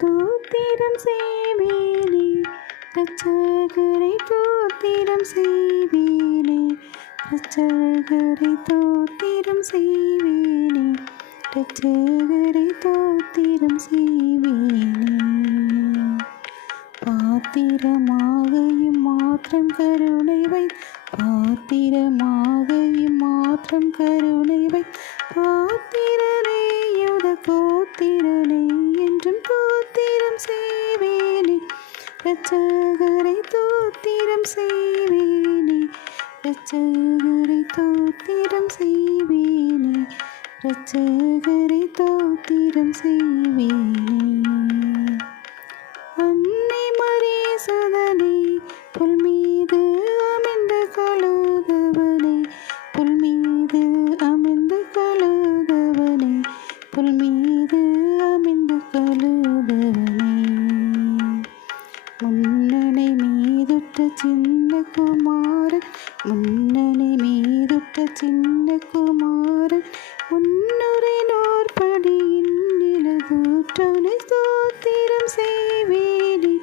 தூத்திரம் செய்வேனே. தச்சகரை தூத்திரம் செய்வேனே. தச்சகரை தூத்திரம் செய்வேனே. தச்சகரை தூத்திரம் செய்வேனே. பாத்திரமாக இம்மாத்திரம் கருணை வை பாத்திரமாக இம்மாத்திரம் கருணை வை பாத்திர ரட்சகரை தோத்திரம் செய்வேனே. ரட்சகரை தோத்திரம் செய்வேனே. ரட்சகரை தோத்திரம் செய்வேனே. மீதுட்ட சின்ன குமாரன் முன்னணி மீதுட்ட சின்ன குமாரன் முன்னுரை நோர்படியின் நிலதூற்றனை தோத்திரம் செய்வேனே.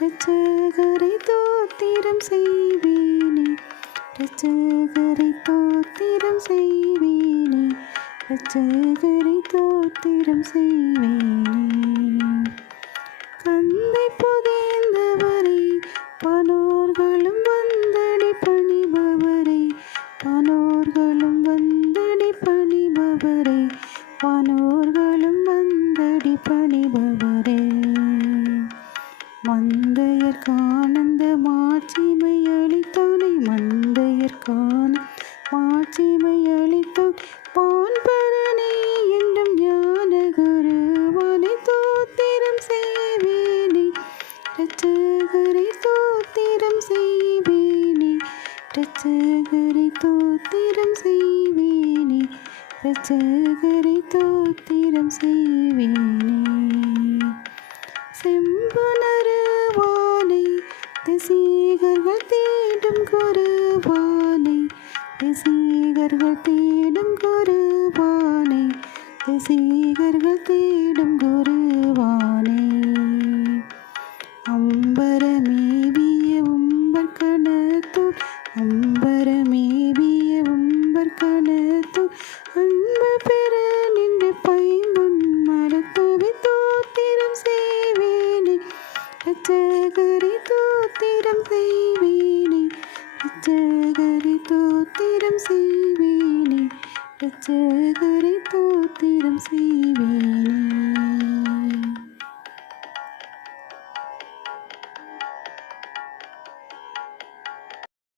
ரச்சகரை தோத்திரம் செய்வேனே. ரச்சகரை தோத்திரம் செய்வேனே. ரச்சகரை தோத்திரம் செய்வேனே. கந்தை பொது வானோர்களும் வந்தடி பணிபவரே. வானோர்களும் வந்தடி பணிபவரே. ரட்சகரை தோத்திரம் செய்வேனே. ரட்சகரை தோத்திரம் செய்வேனே. செம்புணருவானை திசீகர்கள் தேடும் குருவானை. திசீகர்கள் தேடும் குருவானை. திசீகர்கள் தேடும் குரு தோத்திரம் செய்வேனே எச்சகரை தோத்திரம் செய்வேனே